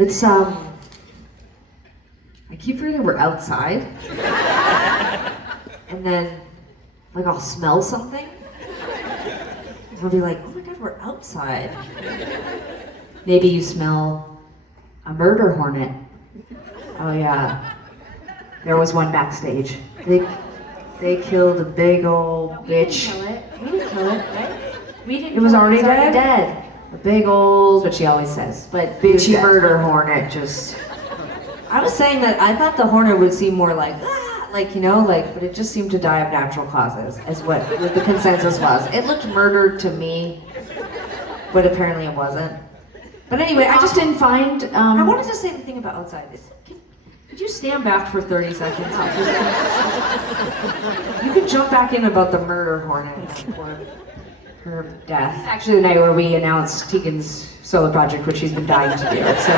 It's I keep forgetting we're outside. And then, like, I'll smell something. And I'll be like, oh my god, we're outside. Maybe you smell a murder hornet. Oh yeah. There was one backstage. They killed a big old bitch. We didn't kill it, right? It was already dead. A big old, what she always says, But bitchy murder hornet just. I was saying that I thought the hornet would seem more like, but it just seemed to die of natural causes, is what the consensus was. It looked murdered to me, but apparently it wasn't. But anyway, I just didn't find. I wanted to say the thing about outside. Could you stand back for 30 seconds? You could jump back in about the murder hornet or her death. It's actually the night where we announced Tegan's solo project, which she's been dying to do. So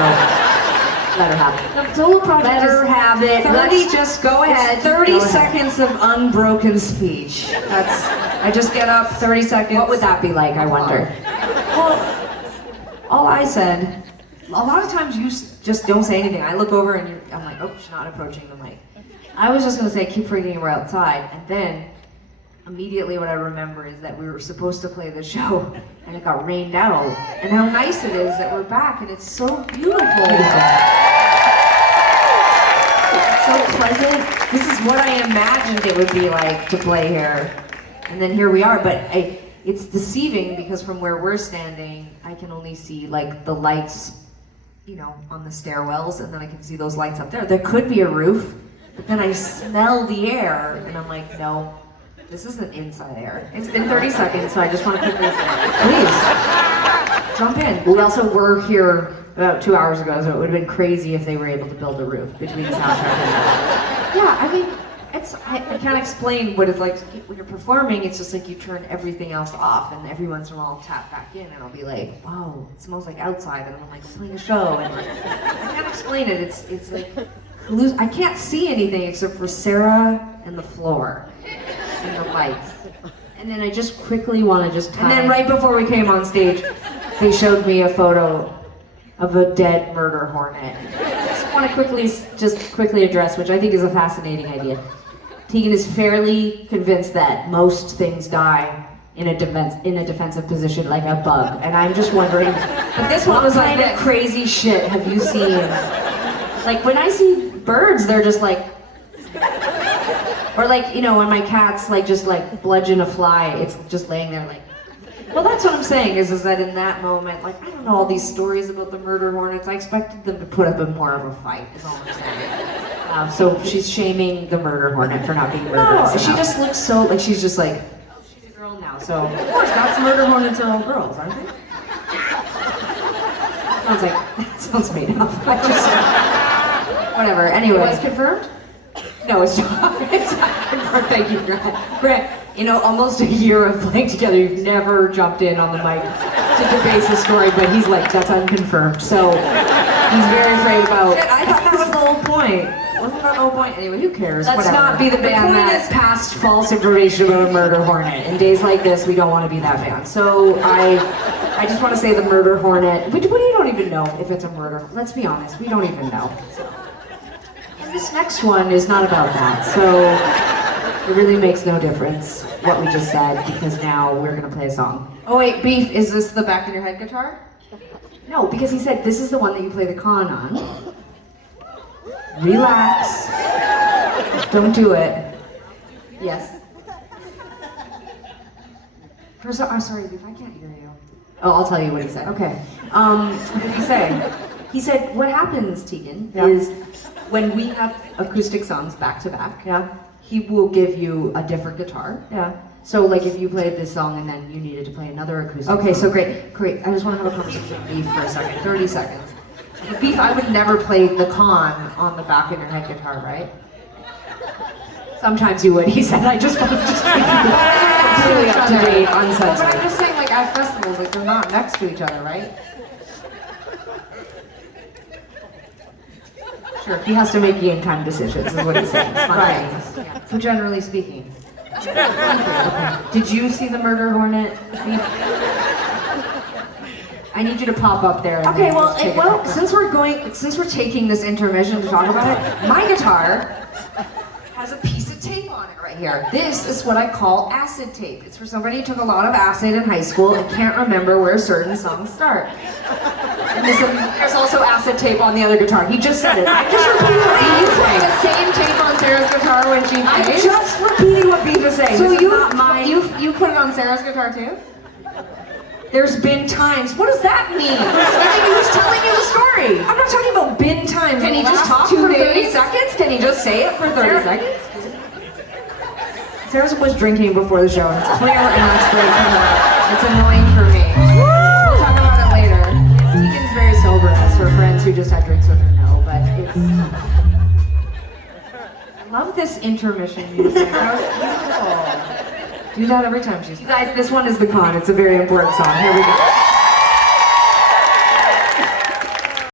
let her have it. The solo project. Let her have it. Let's just go ahead. 30 seconds of unbroken speech. I just get up, 30 seconds. What would that be like, I wonder? Well, all I said, a lot of times you just don't say anything. I look over and I'm like, oh, she's not approaching the mic. I was just gonna say, keep freaking we're outside. And then, immediately what I remember is that we were supposed to play the show and it got rained out. And how nice it is that we're back and it's so beautiful. It's so pleasant. This is what I imagined it would be like to play here. And then here we are, but it's deceiving because from where we're standing, I can only see like the lights, on the stairwells, and then I can see those lights up there. There could be a roof, but then I smell the air, and I'm like, no, this isn't inside air. It's been 30 seconds, so I just want to quickly say, please, jump in. We also were here about 2 hours ago, so it would have been crazy if they were able to build a roof between the soundtrack and yeah, I mean, I can't explain what it's like when you're performing. It's just like you turn everything else off, and every once in a while I'll tap back in and I'll be like, wow, it smells like outside, and I'm like playing a show, and I can't explain it. It's like I can't see anything except for Sara and the floor and the lights. And then I just quickly want to just. And then right before we came on stage, they showed me a photo of a dead murder hornet. I just want to quickly address, which I think is a fascinating idea. Tegan is fairly convinced that most things die in a defensive position, like a bug. And I'm just wondering, but this one was like that crazy shit have you seen? Like when I see birds, they're just like, or like, when my cat's like just like bludgeon a fly, it's just laying there like, well, that's what I'm saying is that in that moment, like, I don't know all these stories about the murder hornets. I expected them to put up more of a fight, is all I'm saying. So she's shaming the murder hornet for not being murderous. No, she just looks so, like, she's just like, oh, she's a girl now. So, of course, that's murder hornets are all girls, aren't they? That sounds made up. Whatever, anyway. Was confirmed? No, it's not. It's not confirmed. Thank you, Grant. Almost a year of playing together, you've never jumped in on the mic to debate his story, but he's like, that's unconfirmed. So he's very afraid about. I thought that was the whole point. Wasn't that the whole point? Anyway, who cares? Let's not be the band that passed false information about a murder hornet. In days like this, we don't want to be that band. So I just want to say the murder hornet. We don't even know if it's a murder. Let's be honest, we don't even know. And this next one is not about that. So it really makes no difference what we just said, because now we're gonna play a song. Oh wait, Beef, is this the back in your head guitar? No, because he said this is the one that you play the con on. Relax. Don't do it. Yes. Sorry, Beef, I can't hear you. Oh, I'll tell you what he said. Okay. What did he say? He said, what happens, Tegan, is when we have acoustic songs back to back, he will give you a different guitar. Yeah. So like if you played this song and then you needed to play another acoustic song. So great. I just want to have a conversation with Beef for a second, 30 seconds. Beef, I would never play the con on the back of your head guitar, right? Sometimes you would, he said. I just want to completely up to date, uncensored. But I'm just saying, like at festivals, like they're not next to each other, right? Sure, he has to make in-time decisions, is what he's saying. Right. So generally speaking. Okay. Did you see the murder hornet? I need you to pop up there. Okay, well, since we're taking this intermission to talk about it, my guitar has a piece of tape on it right here. This is what I call acid tape. It's for somebody who took a lot of acid in high school and can't remember where certain songs start. And there's also acid tape on the other guitar. He just said it. I'm just repeating what Beef is saying. The same tape on Sarah's guitar when she plays. I'm just repeating what Beef is saying. So this is not mine. you put it on Sarah's guitar too? There's been times. What does that mean? He was telling you the story. I'm not talking about bin times. Can he just talk for 30 seconds? Can he just say it for 30 seconds? Sarah was drinking before the show, and it's clear, and that's great for her. It's annoying for me. We'll talk about it later. Tegan's very sober, as her friends who just had drinks with her know, but it's... I love this intermission music. That was beautiful. Do that every time she's... You guys, this one is the con. It's a very important song. Here we go.